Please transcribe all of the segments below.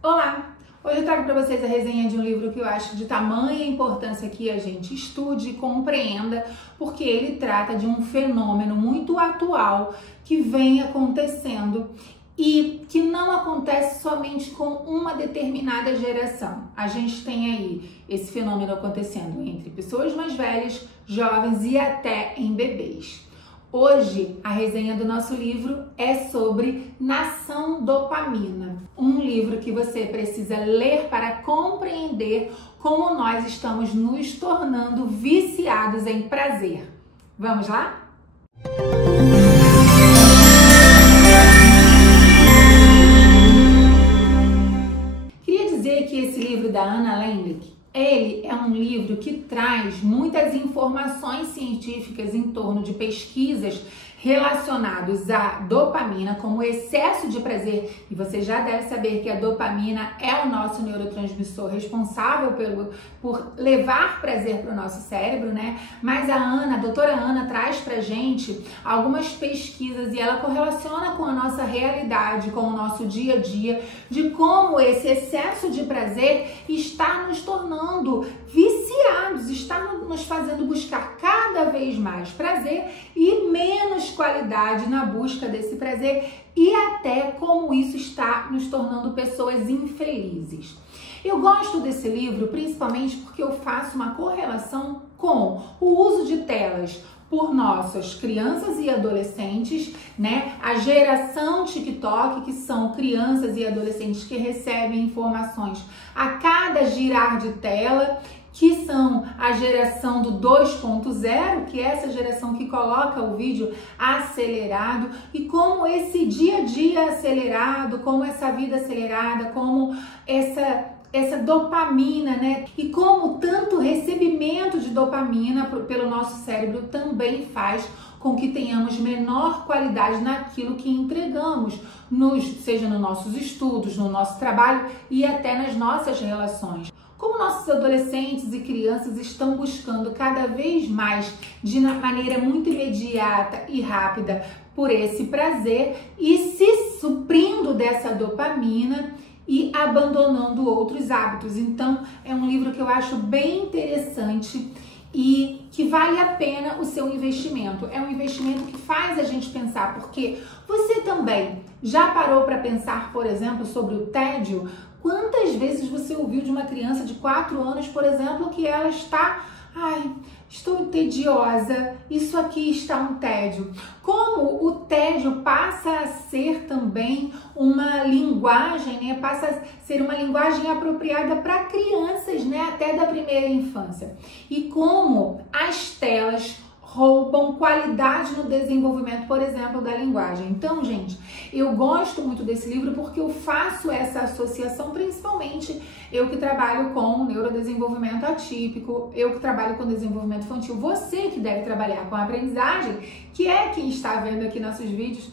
Olá! Hoje eu trago para vocês a resenha de um livro que eu acho de tamanha importância que a gente estude e compreenda, porque ele trata de um fenômeno muito atual que vem acontecendo e que não acontece somente com uma determinada geração. A gente tem aí esse fenômeno acontecendo entre pessoas mais velhas, jovens e até em bebês. Hoje, a resenha do nosso livro é sobre Nação Dopamina, um livro que você precisa ler para compreender como nós estamos nos tornando viciados em prazer. Vamos lá? Queria dizer que esse livro da Anna Lembke, ele é um livro que traz muitas informações científicas em torno de pesquisas relacionadas à dopamina, como excesso de prazer. E você já deve saber que a dopamina é o nosso neurotransmissor responsável por levar prazer para o nosso cérebro, né? Mas a doutora Anna, traz pra gente algumas pesquisas e ela correlaciona com a nossa realidade, com o nosso dia a dia, de como esse excesso de prazer está nos tornando viciados, está nos fazendo buscar cada vez mais prazer e menos qualidade na busca desse prazer, e até como isso está nos tornando pessoas infelizes. Eu gosto desse livro principalmente porque eu faço uma correlação com o uso de telas por nossas crianças e adolescentes, né? A geração TikTok, que são crianças e adolescentes que recebem informações a cada girar de tela, que são a geração do 2.0, que é essa geração que coloca o vídeo acelerado, e como esse dia a dia acelerado, como essa vida acelerada, como essa dopamina, né? E como tanto recebimento de dopamina pelo nosso cérebro também faz com que tenhamos menor qualidade naquilo que entregamos, seja nos nossos estudos, no nosso trabalho e até nas nossas relações. Como nossos adolescentes e crianças estão buscando cada vez mais, de maneira muito imediata e rápida, por esse prazer e se suprindo dessa dopamina e abandonando outros hábitos. Então, é um livro que eu acho bem interessante e que vale a pena o seu investimento. É um investimento que faz a gente pensar, porque você também já parou para pensar, por exemplo, sobre o tédio? Quantas vezes você ouviu de uma criança de 4 anos, por exemplo, que ela está... estou tediosa, isso aqui está um tédio. Como o tédio passa a ser também uma linguagem, né? Passa a ser uma linguagem apropriada para crianças, né? Até da primeira infância. E como as telas roubam qualidade no desenvolvimento, por exemplo, da linguagem. Então, gente, eu gosto muito desse livro porque eu faço essa associação, principalmente eu que trabalho com neurodesenvolvimento atípico, eu que trabalho com desenvolvimento infantil, você que deve trabalhar com aprendizagem, que é quem está vendo aqui nossos vídeos,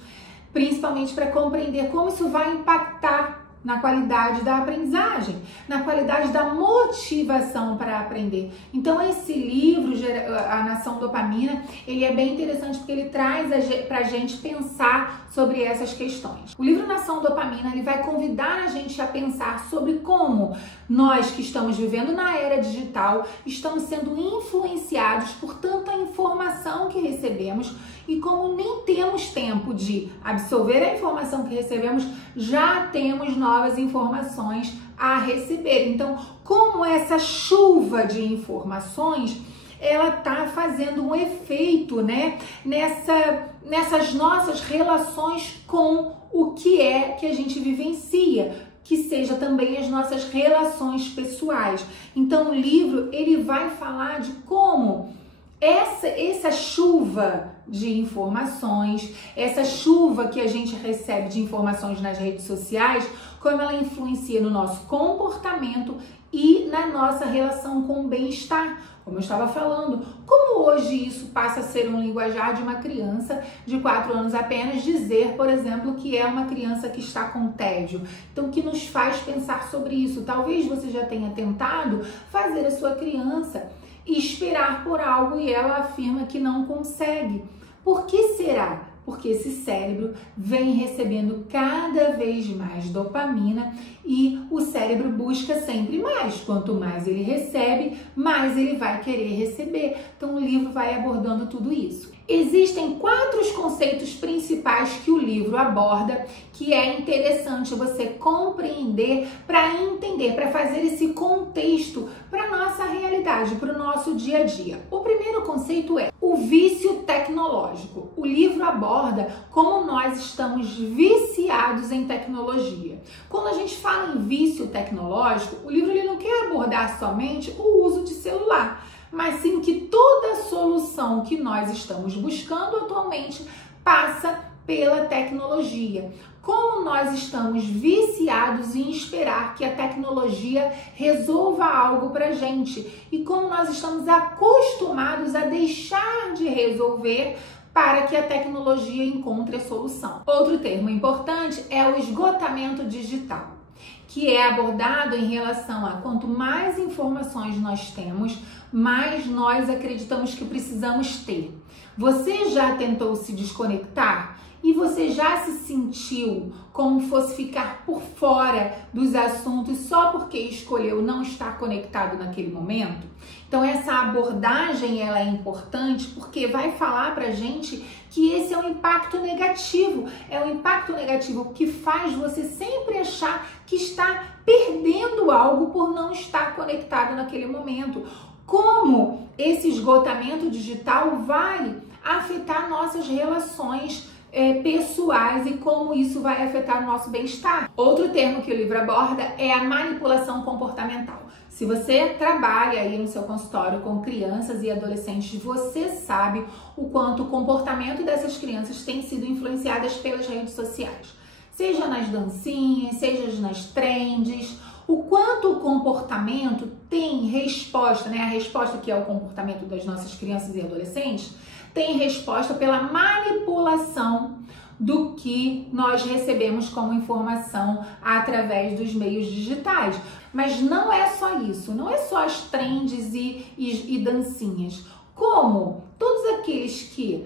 principalmente para compreender como isso vai impactar na qualidade da aprendizagem, na qualidade da motivação para aprender. Então esse livro, A Nação Dopamina, ele é bem interessante porque ele traz para a gente pensar sobre essas questões. O livro Nação Dopamina, ele vai convidar a gente a pensar sobre como nós que estamos vivendo na era digital estamos sendo influenciados por tanta informação que recebemos e como nem temos tempo de absorver a informação que recebemos, já temos novas informações a receber. Então, como essa chuva de informações, ela tá fazendo um efeito, né, nessas nossas relações com o que é que a gente vivencia, que seja também as nossas relações pessoais. Então, o livro, ele vai falar de como essa chuva de informações, essa chuva que a gente recebe de informações nas redes sociais, como ela influencia no nosso comportamento e na nossa relação com o bem-estar. Como eu estava falando, como hoje isso passa a ser um linguajar de uma criança de 4 anos apenas dizer, por exemplo, que é uma criança que está com tédio. Então, o que nos faz pensar sobre isso? Talvez você já tenha tentado fazer a sua criança esperar por algo e ela afirma que não consegue. Por que será? porque esse cérebro vem recebendo cada vez mais dopamina e o cérebro busca sempre mais. Quanto mais ele recebe, mais ele vai querer receber. Então o livro vai abordando tudo isso. Existem 4 conceitos principais que o livro aborda, que é interessante você compreender para entender, para fazer esse contexto para a nossa realidade, para o nosso dia a dia. O primeiro conceito é o vício tecnológico. O livro aborda como nós estamos viciados em tecnologia. Quando a gente fala em vício tecnológico, o livro ele não quer abordar somente o uso de celular, mas sim que toda solução que nós estamos buscando atualmente passa pela tecnologia. Como nós estamos viciados em esperar que a tecnologia resolva algo pra gente e como nós estamos acostumados a deixar de resolver para que a tecnologia encontre a solução. Outro termo importante é o esgotamento digital, que é abordado em relação a quanto mais informações nós temos, mais nós acreditamos que precisamos ter. Você já tentou se desconectar? E você já se sentiu como fosse ficar por fora dos assuntos só porque escolheu não estar conectado naquele momento? Então essa abordagem ela é importante porque vai falar pra gente que esse é um impacto negativo. É um impacto negativo que faz você sempre achar que está perdendo algo por não estar conectado naquele momento. Como esse esgotamento digital vai afetar nossas relações pessoais e como isso vai afetar o nosso bem-estar. Outro termo que o livro aborda é a manipulação comportamental. Se você trabalha aí no seu consultório com crianças e adolescentes, você sabe o quanto o comportamento dessas crianças tem sido influenciadas pelas redes sociais. Seja nas dancinhas, seja nas trends, o quanto o comportamento tem resposta, né? A resposta que é o comportamento das nossas crianças e adolescentes, tem resposta pela manipulação do que nós recebemos como informação através dos meios digitais. Mas não é só isso, não é só as trends e dancinhas. Como todos aqueles que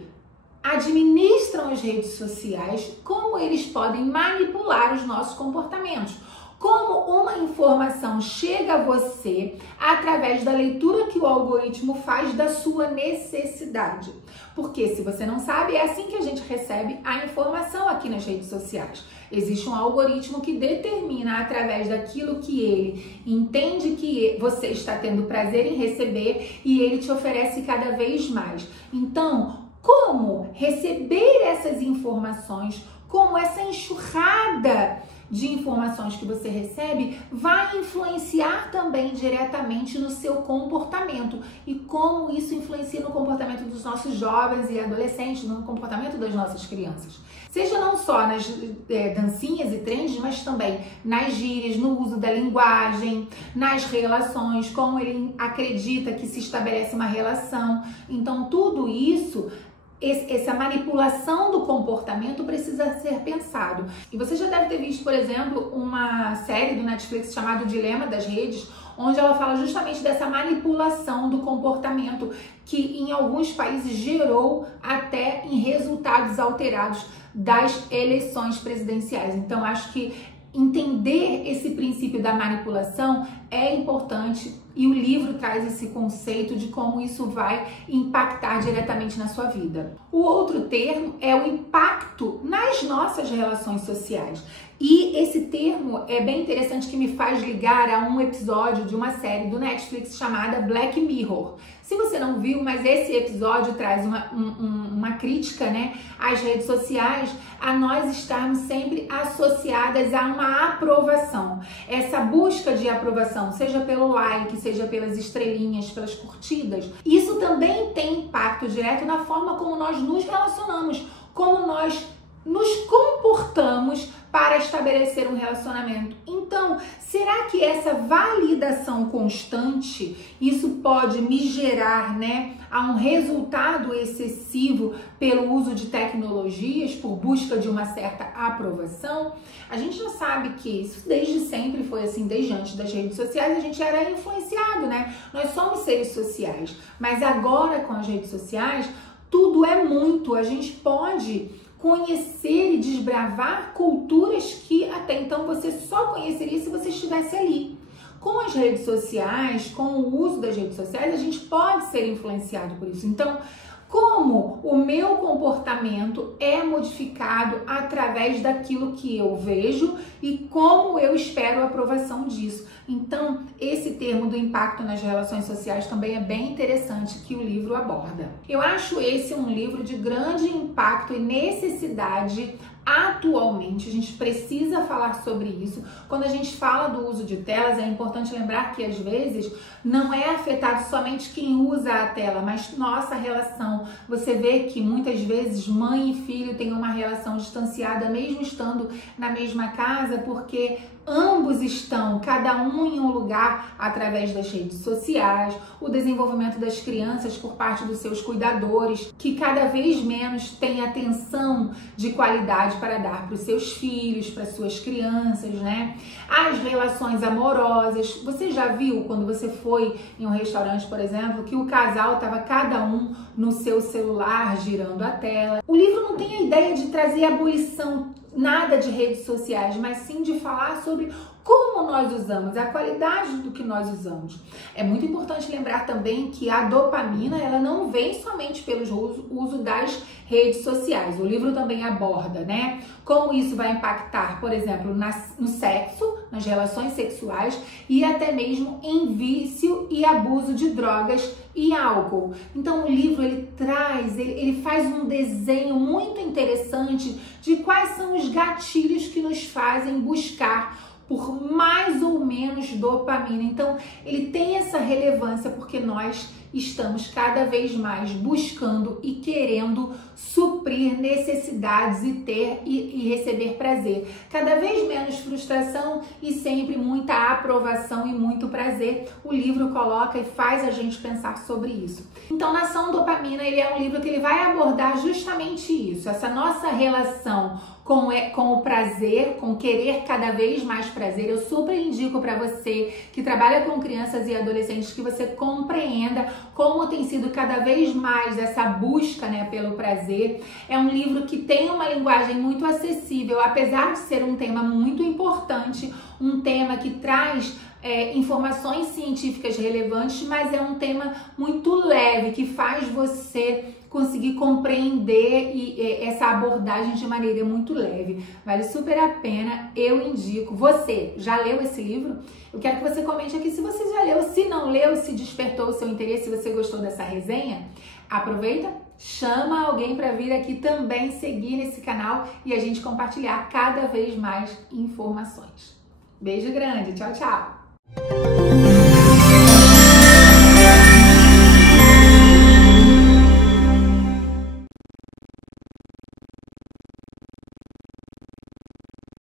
administram as redes sociais, como eles podem manipular os nossos comportamentos. Como uma informação chega a você através da leitura que o algoritmo faz da sua necessidade. Porque se você não sabe, é assim que a gente recebe a informação aqui nas redes sociais. Existe um algoritmo que determina através daquilo que ele entende que você está tendo prazer em receber e ele te oferece cada vez mais. Então, como receber essas informações, como essa enxurrada de informações que você recebe vai influenciar também diretamente no seu comportamento e como isso influencia no comportamento dos nossos jovens e adolescentes, no comportamento das nossas crianças. Seja não só nas dancinhas e trends, mas também nas gírias, no uso da linguagem, nas relações, como ele acredita que se estabelece uma relação. Então tudo isso, essa manipulação do comportamento precisa ser pensado. E você já deve ter visto, por exemplo, uma série do Netflix chamada O Dilema das Redes, onde ela fala justamente dessa manipulação do comportamento que em alguns países gerou até em resultados alterados das eleições presidenciais. Então acho que entender esse princípio da manipulação é importante e o livro traz esse conceito de como isso vai impactar diretamente na sua vida. O outro termo é o impacto nas nossas relações sociais. E esse termo é bem interessante que me faz ligar a um episódio de uma série do Netflix chamada Black Mirror. Se você não viu, mas esse episódio traz uma crítica, né, às redes sociais, a nós estarmos sempre associadas a uma aprovação. Essa busca de aprovação, seja pelo like, seja pelas estrelinhas, pelas curtidas, isso também tem impacto direto na forma como nós nos relacionamos, como nós nos comportamos para estabelecer um relacionamento. Então, será que essa validação constante, isso pode me gerar, né, a um resultado excessivo pelo uso de tecnologias, por busca de uma certa aprovação? A gente já sabe que isso desde sempre foi assim, desde antes das redes sociais, a gente era influenciado, né? Nós somos seres sociais, mas agora com as redes sociais, tudo é muito, a gente pode conhecer e desbravar culturas que até então você só conheceria se você estivesse ali. Com as redes sociais, com o uso das redes sociais, a gente pode ser influenciado por isso. Então, como o meu comportamento é modificado através daquilo que eu vejo e como eu espero a aprovação disso. Então, esse termo do impacto nas relações sociais também é bem interessante que o livro aborda. Eu acho esse um livro de grande impacto e necessidade atualmente. A gente precisa falar sobre isso. Quando a gente fala do uso de telas, é importante lembrar que às vezes não é afetado somente quem usa a tela, mas nossa relação. Você vê que muitas vezes mãe e filho têm uma relação distanciada, mesmo estando na mesma casa, porque ambos estão, cada um em um lugar, através das redes sociais, o desenvolvimento das crianças por parte dos seus cuidadores, que cada vez menos têm atenção de qualidade para dar para os seus filhos, para suas crianças, né? As relações amorosas. Você já viu quando você foi em um restaurante, por exemplo, que o casal estava cada um no seu celular girando a tela? O livro não tem a ideia de trazer abolição, nada de redes sociais, mas sim de falar sobre como nós usamos, a qualidade do que nós usamos. É muito importante lembrar também que a dopamina, ela não vem somente pelo uso das redes sociais. O livro também aborda, né, como isso vai impactar, por exemplo, no sexo, nas relações sexuais e até mesmo em vício e abuso de drogas e álcool. Então o livro ele faz um desenho muito interessante de quais são os gatilhos que nos fazem buscar por mais ou menos dopamina. Então, ele tem essa relevância porque nós estamos cada vez mais buscando e querendo suprir necessidades e ter e receber prazer. Cada vez menos frustração e sempre muita aprovação e muito prazer. O livro coloca e faz a gente pensar sobre isso. Então, Nação Dopamina, ele é um livro que ele vai abordar justamente isso, essa nossa relação com o prazer, com querer cada vez mais prazer. Eu super indico para você que trabalha com crianças e adolescentes que você compreenda como tem sido cada vez mais essa busca, né, pelo prazer. É um livro que tem uma linguagem muito acessível, apesar de ser um tema muito importante, um tema que traz informações científicas relevantes, mas é um tema muito leve, que faz você conseguir compreender essa abordagem de maneira muito leve. Vale super a pena, eu indico. Você já leu esse livro? Eu quero que você comente aqui se você já leu, se não leu, se despertou o seu interesse, se você gostou dessa resenha. Aproveita, chama alguém para vir aqui também seguir nesse canal e a gente compartilhar cada vez mais informações. Beijo grande, tchau, tchau!